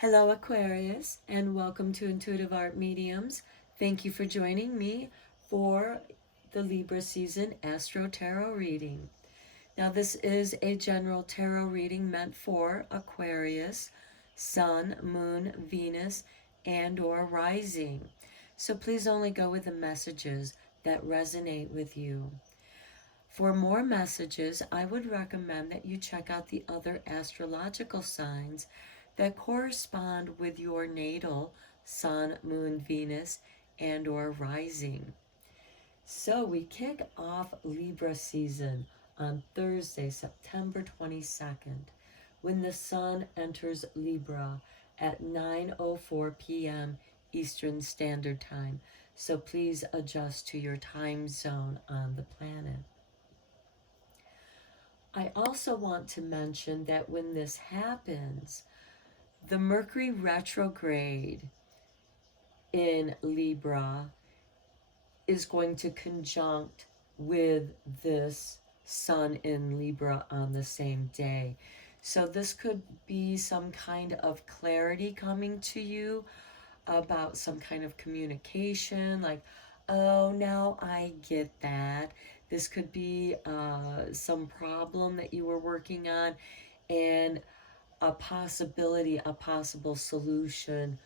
Hello, Aquarius, and welcome to Intuitive Art Mediums. Thank you for joining me for the Libra season Astro-Tarot reading. Now, this is a general tarot reading meant for Aquarius, Sun, Moon, Venus, and or Rising. So please only go with the messages that resonate with you. For more messages, I would recommend that you check out the other astrological signs that correspond with your natal Sun, Moon, Venus, and or rising. So we kick off Libra season on Thursday, September 22nd, when the Sun enters Libra at 9:04 p.m. Eastern Standard Time. So please adjust to your time zone on the planet. I also want to mention that when this happens, the Mercury retrograde in Libra is going to conjunct with this Sun in Libra on the same day. So this could be some kind of clarity coming to you about some kind of communication, like, oh, now I get that. This could be some problem that you were working on, and a possibility, a possible solution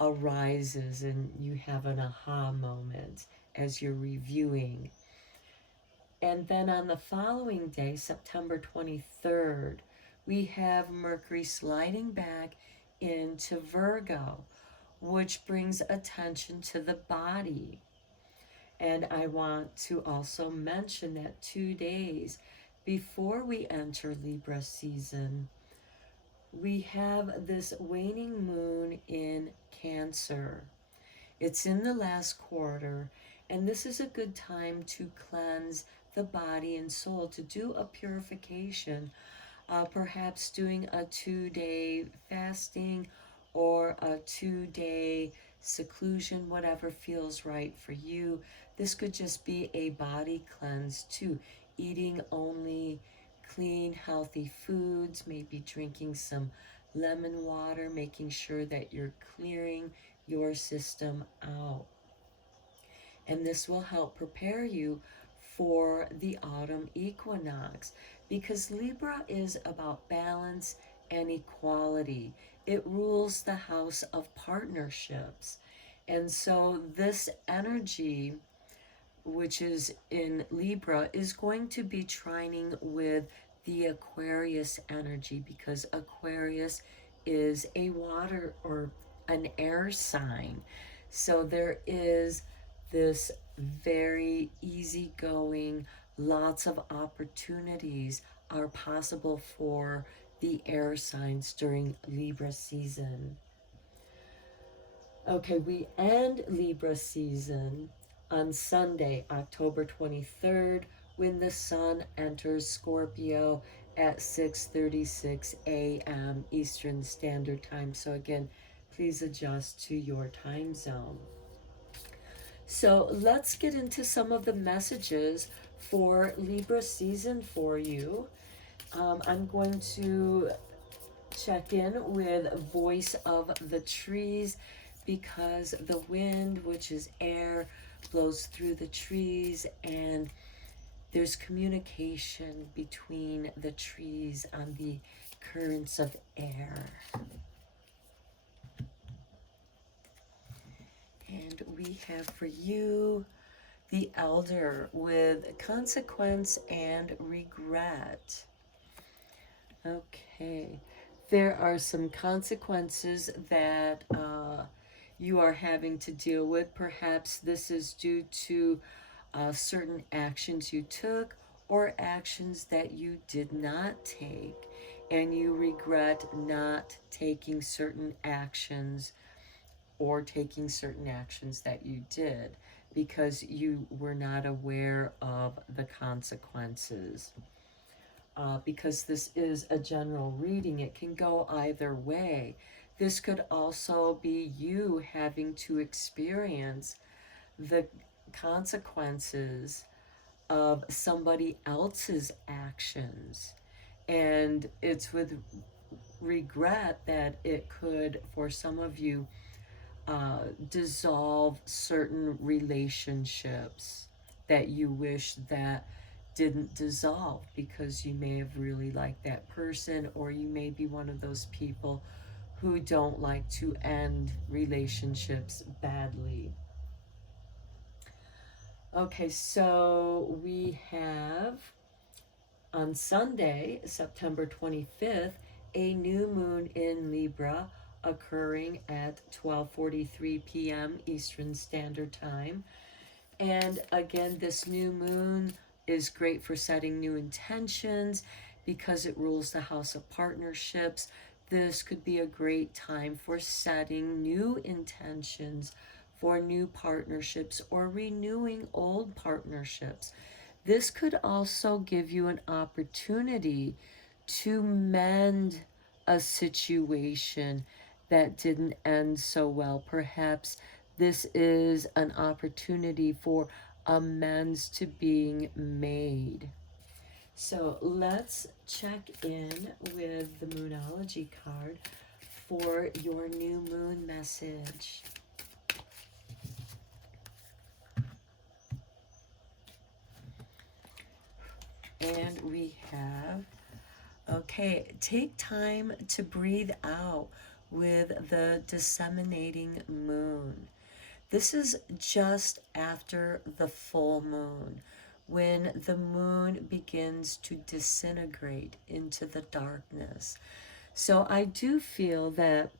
arises, and you have an aha moment as you're reviewing. And then on the following day, September 23rd, we have Mercury sliding back into Virgo, which brings attention to the body. And I want to also mention that 2 days before we enter Libra season, we have this waning moon in Cancer. It's in the last quarter, and this is a good time to cleanse the body and soul, to do a purification, perhaps doing a 2-day fasting or a 2-day seclusion, whatever feels right for you. This could just be a body cleanse too, eating only clean, healthy foods, maybe drinking some lemon water, making sure that you're clearing your system out. And this will help prepare you for the autumn equinox, because Libra is about balance and equality. It rules the house of partnerships. And so this energy, which is in Libra, is going to be trining with the Aquarius energy, because Aquarius is a water or an air sign. So there is this very easygoing, lots of opportunities are possible for the air signs during Libra season. Okay, we end Libra season on Sunday, October 23rd, when the Sun enters Scorpio at 6:36 a.m. Eastern Standard Time. So again, please adjust to your time zone. So let's get into some of the messages for Libra season for you. I'm going to check in with Voice of the Trees, because the wind, which is air, blows through the trees, and there's communication between the trees on the currents of air. And we have for you the Elder with consequence and regret. Okay, there are some consequences that you are having to deal with. Perhaps this is due to certain actions you took or actions that you did not take, and you regret not taking certain actions or taking certain actions that you did because you were not aware of the consequences. Because this is a general reading, it can go either way. This could also be you having to experience the consequences of somebody else's actions. And it's with regret that it could, for some of you, dissolve certain relationships that you wish that didn't dissolve because you may have really liked that person, or you may be one of those people who don't like to end relationships badly. Okay, so we have on Sunday, September 25th, a new moon in Libra occurring at 12:43 p.m. Eastern Standard Time. And again, this new moon is great for setting new intentions because it rules the house of partnerships. This could be a great time for setting new intentions for new partnerships or renewing old partnerships. This could also give you an opportunity to mend a situation that didn't end so well. Perhaps this is an opportunity for amends to being made. So let's check in with the Moonology card for your new moon message. And we have, okay, take time to breathe out with the disseminating moon. This is just after the full moon, when the moon begins to disintegrate into the darkness. So I do feel that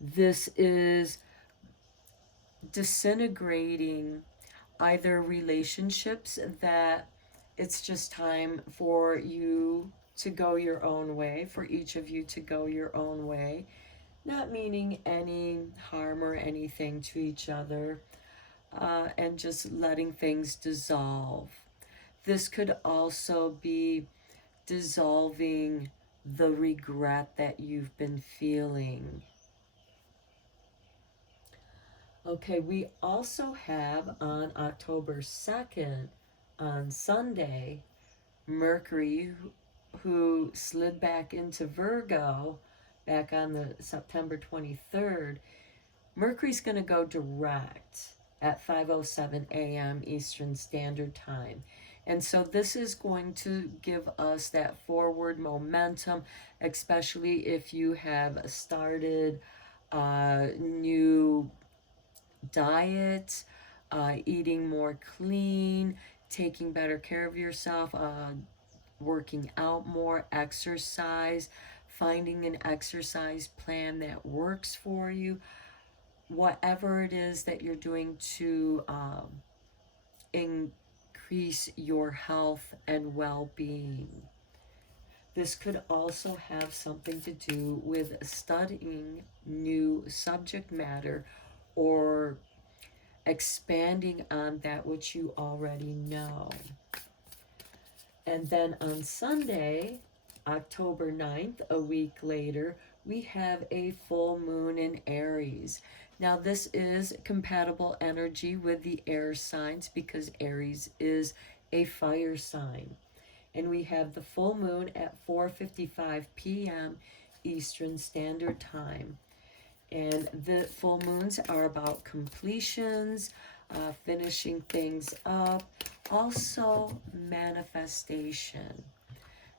this is disintegrating either relationships that it's just time for you to go your own way, for each of you to go your own way, not meaning any harm or anything to each other, and just letting things dissolve. This could also be dissolving the regret that you've been feeling. Okay, we also have on October 2nd, on Sunday, Mercury, who slid back into Virgo back on the September 23rd. Mercury's going to go direct at 5:07 a.m. Eastern Standard Time. And so this is going to give us that forward momentum, especially if you have started a new diet, eating more clean, taking better care of yourself, working out more, exercise, finding an exercise plan that works for you. Whatever it is that you're doing to increase your health and well-being. This could also have something to do with studying new subject matter or expanding on that which you already know. And then on Sunday, October 9th, a week later, we have a full moon in Aries. Now, this is compatible energy with the air signs because Aries is a fire sign. And we have the full moon at 4:55 p.m. Eastern Standard Time. And the full moons are about completions, finishing things up, also manifestation.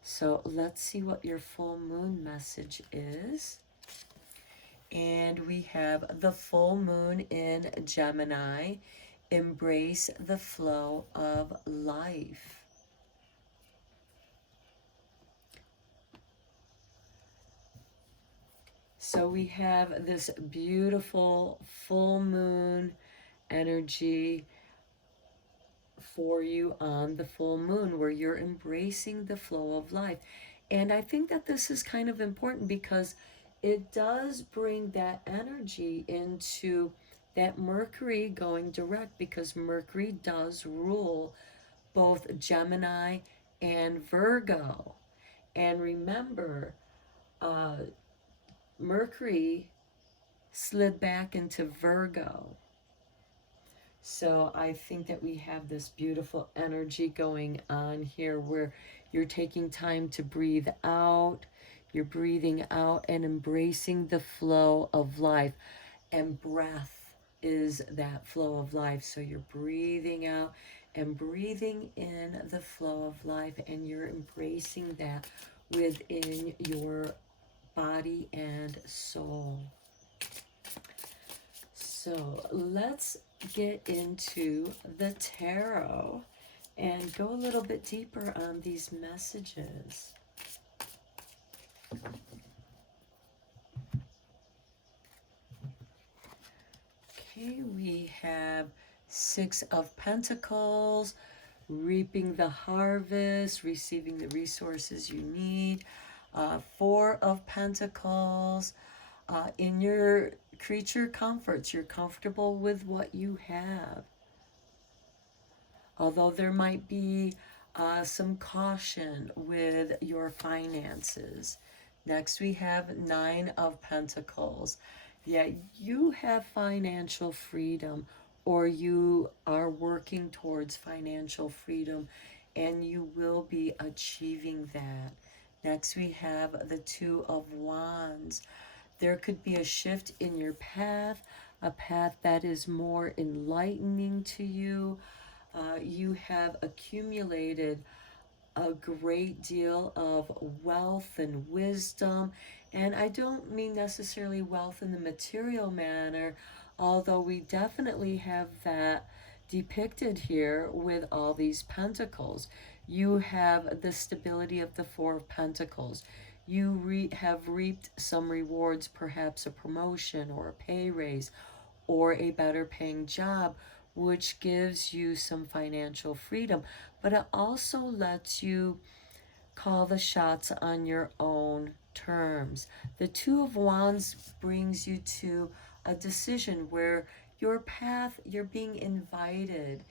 So let's see what your full moon message is. And we have the full moon in Gemini. Embrace the flow of life. So we have this beautiful full moon energy for you on the full moon, where you're embracing the flow of life. And I think that this is kind of important because it does bring that energy into that Mercury going direct, because Mercury does rule both Gemini and Virgo. And remember, Mercury slid back into Virgo. So I think that we have this beautiful energy going on here where you're taking time to breathe out, You're breathing out and embracing the flow of life. And breath is that flow of life. So you're breathing out and breathing in the flow of life, and you're embracing that within your body and soul. So let's get into the tarot and go a little bit deeper on these messages. Okay, we have Six of Pentacles, reaping the harvest, receiving the resources you need. Four of Pentacles, in your creature comforts, you're comfortable with what you have. Although there might be some caution with your finances. Next, we have Nine of Pentacles. Yeah, you have financial freedom, or you are working towards financial freedom, and you will be achieving that. Next, we have the Two of Wands. There could be a shift in your path, a path that is more enlightening to you. You have accumulated a great deal of wealth and wisdom. And I don't mean necessarily wealth in the material manner, although we definitely have that depicted here with all these pentacles. You have the stability of the Four of Pentacles. You have reaped some rewards, perhaps a promotion or a pay raise or a better paying job, which gives you some financial freedom. But it also lets you call the shots on your own terms. The Two of Wands brings you to a decision where your path, you're being invited,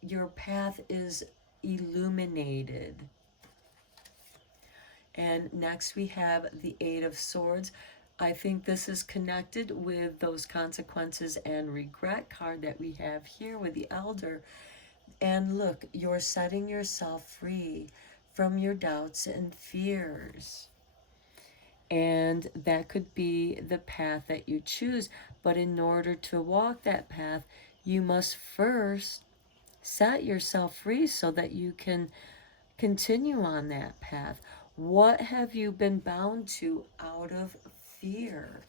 your path is illuminated. And next we have the Eight of Swords. I think this is connected with those consequences and regret card that we have here with the Elder. And look, you're setting yourself free from your doubts and fears. And that could be the path that you choose. But in order to walk that path, you must first set yourself free so that you can continue on that path. What have you been bound to out of fear?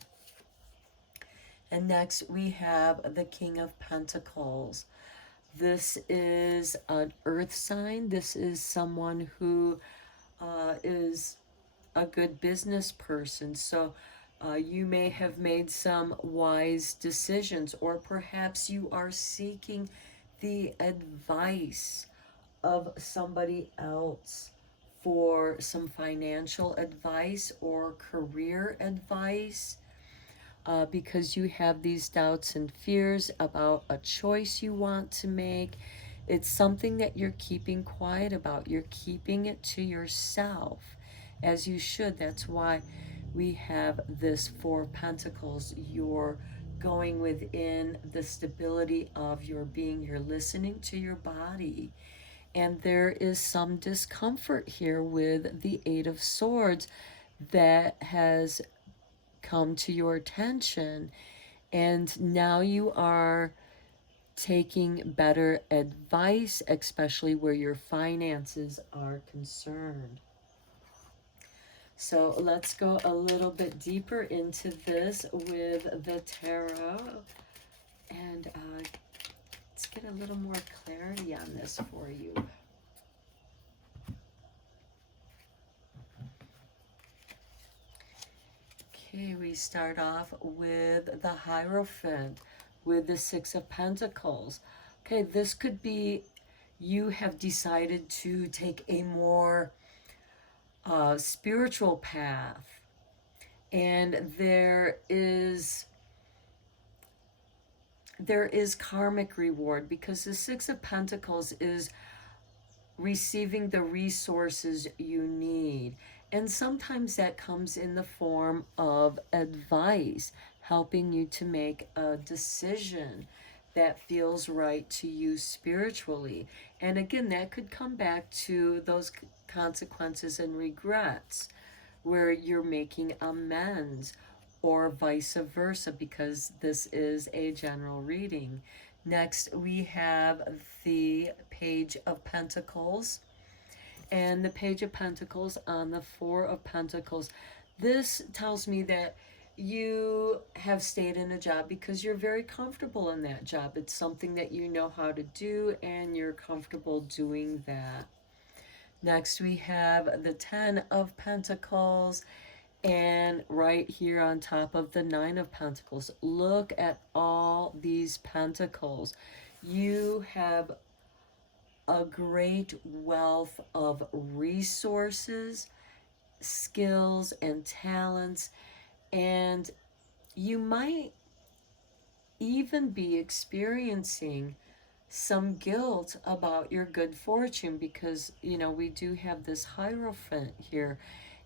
And next we have the King of Pentacles. This is an earth sign. This is someone who is a good business person. So you may have made some wise decisions, or perhaps you are seeking the advice of somebody else for some financial advice or career advice, because you have these doubts and fears about a choice you want to make. It's something that you're keeping quiet about. You're keeping it to yourself, as you should. That's why we have this Four of Pentacles. You're going within the stability of your being. You're listening to your body. And there is some discomfort here with the Eight of Swords that has come to your attention. And now you are taking better advice, especially where your finances are concerned. So let's go a little bit deeper into this with the tarot. And let's get a little more clarity on this for you. Okay, we start off with the Hierophant, with the Six of Pentacles. Okay, this could be you have decided to take a more spiritual path, and there is karmic reward, because the Six of Pentacles is receiving the resources you need. And sometimes that comes in the form of advice, helping you to make a decision that feels right to you spiritually. And again, that could come back to those consequences and regrets. where you're making amends, or vice versa, because this is a general reading. Next, we have the Page of Pentacles, and the Page of Pentacles on the Four of Pentacles. This tells me that you have stayed in a job because you're very comfortable in that job. It's something that you know how to do, and you're comfortable doing that. Next, we have the Ten of Pentacles, and right here on top of the Nine of Pentacles. Look at all these pentacles. You have a great wealth of resources, skills, and talents, and you might even be experiencing some guilt about your good fortune, because we do have this Hierophant here,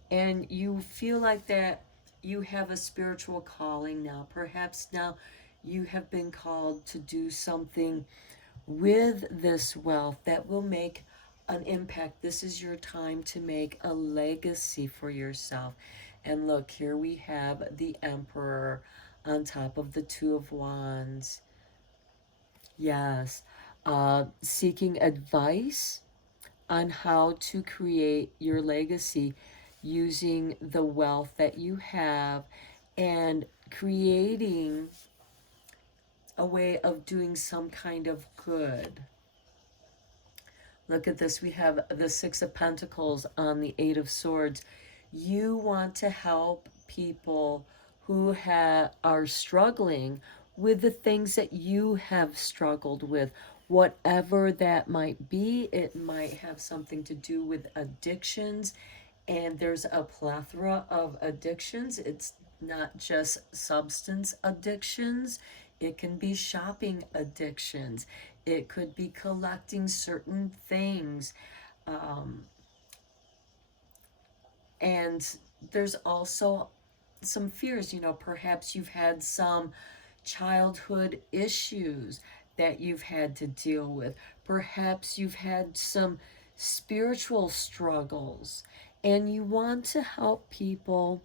and you feel like that you have a spiritual calling now. Perhaps now you have been called to do something with this wealth that will make an impact. This is your time to make a legacy for yourself. And look, here we have the Emperor on top of the Two of Wands. Yes. Seeking advice on how to create your legacy using the wealth that you have, and creating a way of doing some kind of good. Look at this. We have the Six of Pentacles on the Eight of Swords. You want to help people who are struggling with the things that you have struggled with, whatever that might be. It might have something to do with addictions, and there's a plethora of addictions. It's not just substance addictions. It can be shopping addictions. It could be collecting certain things. And there's also some fears. Perhaps you've had some childhood issues that you've had to deal with. Perhaps you've had some spiritual struggles, and you want to help people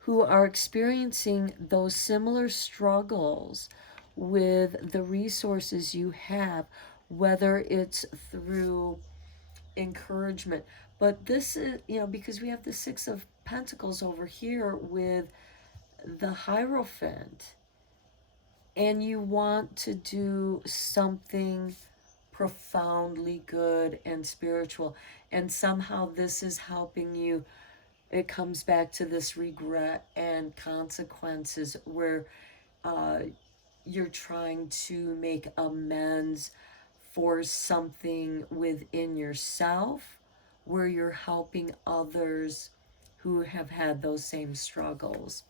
who are experiencing those similar struggles with the resources you have, whether it's through encouragement. But this is, because we have the Six of Pentacles over here with the Hierophant, and you want to do something profoundly good and spiritual, and somehow this is helping you. It comes back to this regret and consequences, where you're trying to make amends for something within yourself, where you're helping others who have had those same struggles.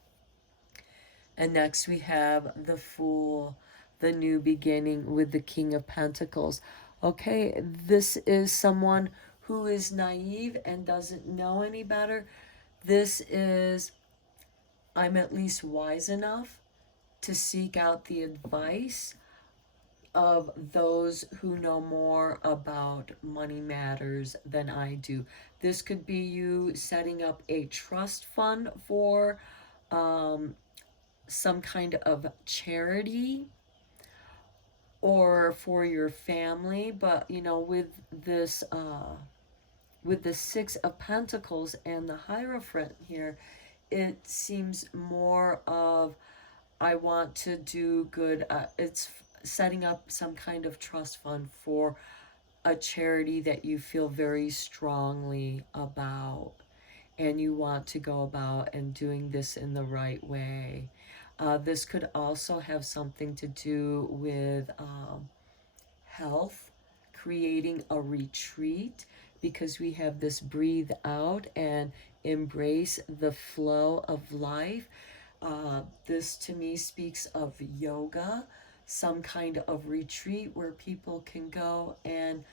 And next we have the Fool, the new beginning, with the King of Pentacles. Okay, this is someone who is naive and doesn't know any better. This is, I'm at least wise enough to seek out the advice of those who know more about money matters than I do. This could be you setting up a trust fund for some kind of charity, or for your family. But with the Six of Pentacles and the Hierophant here, it seems more of, I want to do good. It's setting up some kind of trust fund for a charity that you feel very strongly about, and you want to go about and doing this in the right way. This could also have something to do with health, creating a retreat, because we have this breathe out and embrace the flow of life. This to me speaks of yoga, some kind of retreat where people can go and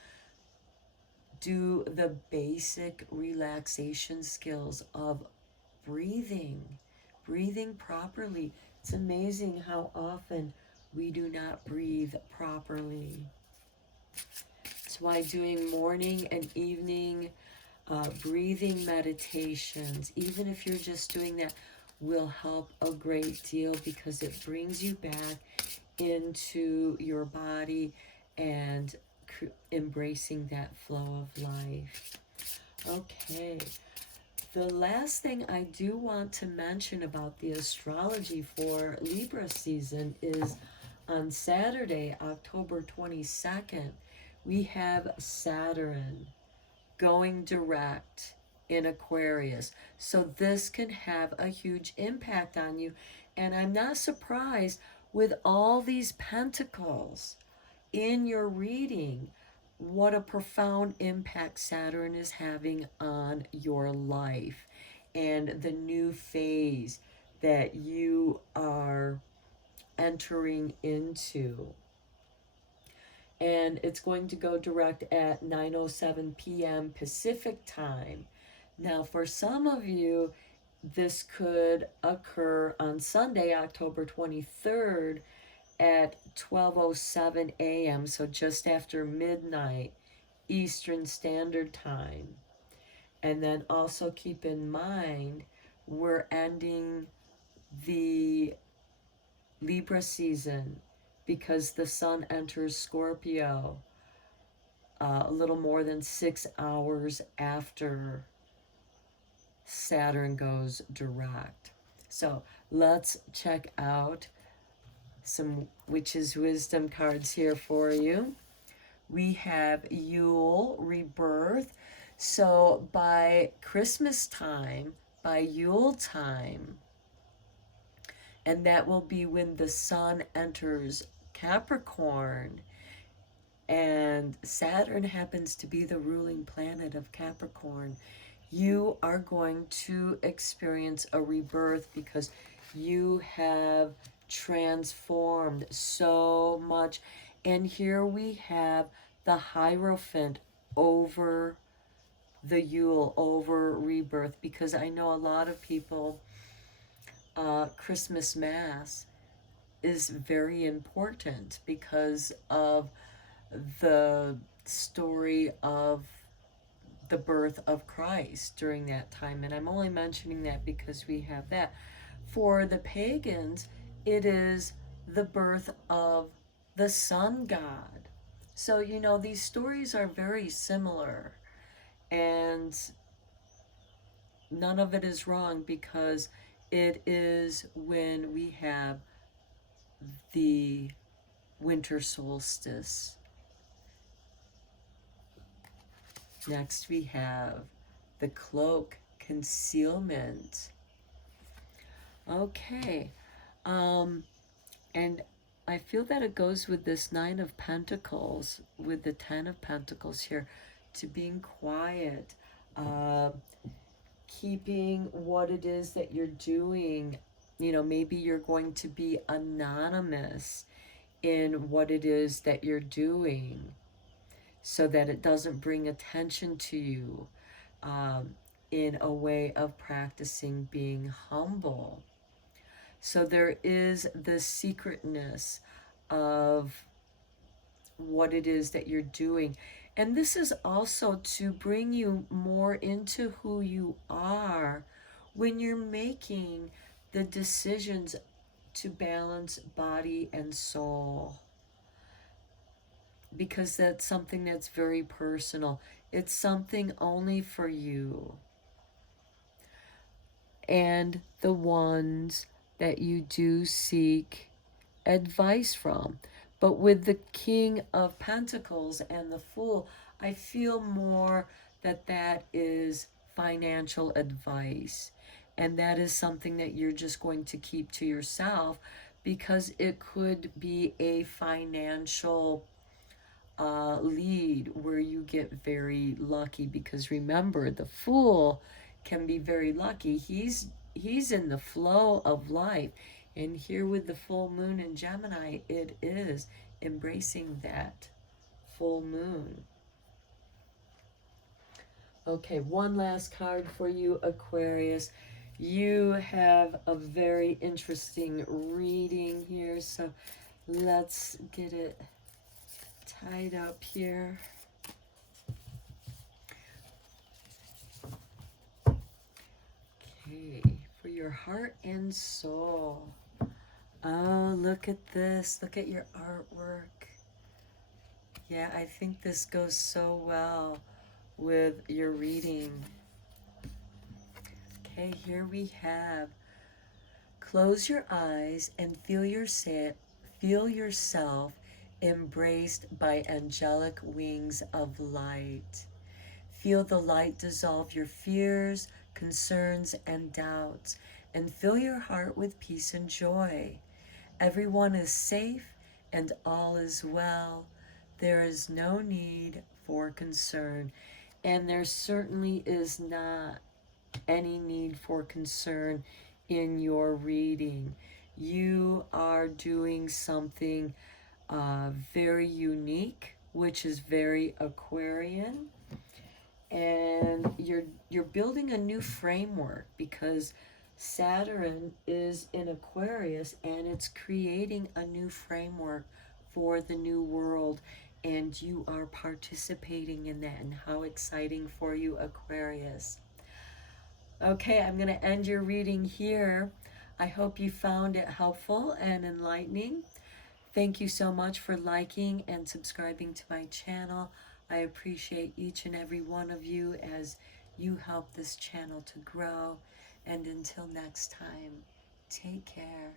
do the basic relaxation skills of breathing properly. It's amazing how often we do not breathe properly. That's why doing morning and evening Breathing meditations, even if you're just doing that, will help a great deal because it brings you back into your body and embracing that flow of life. Okay. The last thing I do want to mention about the astrology for Libra season is on Saturday, October 22nd, we have Saturn going direct in Aquarius. So this can have a huge impact on you. And I'm not surprised with all these pentacles in your reading, what a profound impact Saturn is having on your life and the new phase that you are entering into. And it's going to go direct at 9:07 p.m. Pacific time. Now, for some of you, this could occur on Sunday, October 23rd at 12:07 a.m., so just after midnight Eastern Standard Time. And then also keep in mind, we're ending the Libra season because the sun enters Scorpio a little more than 6 hours after Saturn goes direct. So let's check out some Witch's Wisdom cards here for you. We have Yule, rebirth. So by Christmas time, by Yule time, and that will be when the sun enters Capricorn, and Saturn happens to be the ruling planet of Capricorn, you are going to experience a rebirth because you have transformed so much. And here we have the Hierophant over the Yule, over rebirth, because I know a lot of people, Christmas Mass is very important because of the story of the birth of Christ during that time. And I'm only mentioning that because we have that. For the pagans, it is the birth of the sun god. So, you know, these stories are very similar. And none of it is wrong because it is when we have the winter solstice. Next we have the cloak, concealment. Okay, and I feel that it goes with this Nine of Pentacles, with the Ten of Pentacles here, to being quiet, keeping what it is that you're doing. You know, maybe you're going to be anonymous in what it is that you're doing so that it doesn't bring attention to you, in a way of practicing being humble. So there is the secretness of what it is that you're doing. And this is also to bring you more into who you are when you're making the decisions to balance body and soul. Because that's something that's very personal. It's something only for you and the ones that you do seek advice from. But with the King of Pentacles and the Fool, I feel more that that is financial advice. And that is something that you're just going to keep to yourself because it could be a financial lead where you get very lucky. Because remember, the Fool can be very lucky. He's in the flow of life. And here with the full moon in Gemini, it is embracing that full moon. Okay, one last card for you, Aquarius. You have a very interesting reading here, so let's get it tied up here. Okay, for your heart and soul. Oh, look at this. Look at your artwork. Yeah, I think this goes so well with your reading. Okay, here we have, close your eyes and feel yourself embraced by angelic wings of light. Feel the light dissolve your fears, concerns, and doubts, and fill your heart with peace and joy. Everyone is safe and all is well. There is no need for concern. And there certainly is not any need for concern in your reading. You are doing something very unique, which is very Aquarian, and you're building a new framework because Saturn is in Aquarius and it's creating a new framework for the new world, and you are participating in that. And how exciting for you, Aquarius. Okay, I'm going to end your reading here. I hope you found it helpful and enlightening. Thank you so much for liking and subscribing to my channel. I appreciate each and every one of you as you help this channel to grow. And until next time, take care.